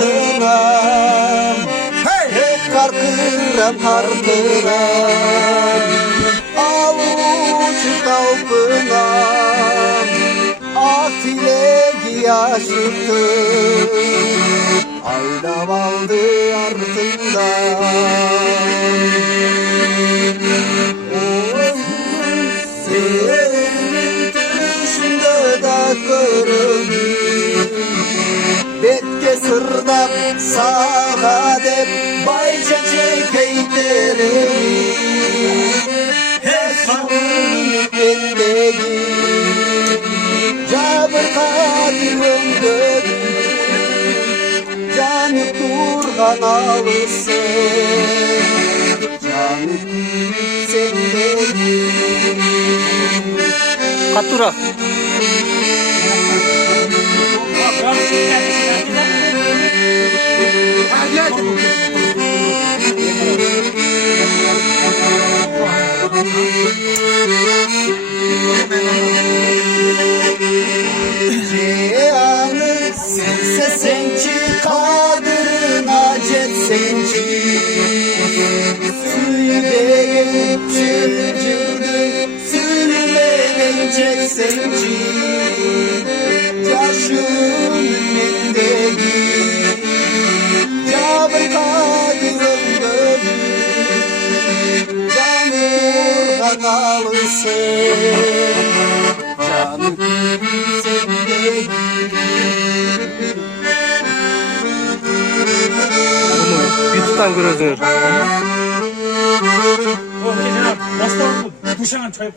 kartıram karkıram kartıram avucu kalbınam at ile yaşıttım aylam aldı ardından senin düşünde de görünür betke sırdap sağa dep bayca çekeyterim her sorun bendegi cabır kadim canı durgan alısın canı sendegi Katura. Cihanı sense senci kadrına cet senci Sülbeğin çırcırdı sülmenin cet senci Yaşın mendegi cabır kadrın gönül canı durgan alısın canı YouTube'dan görüyorsunuz. Nasıl oldu? Duşan çay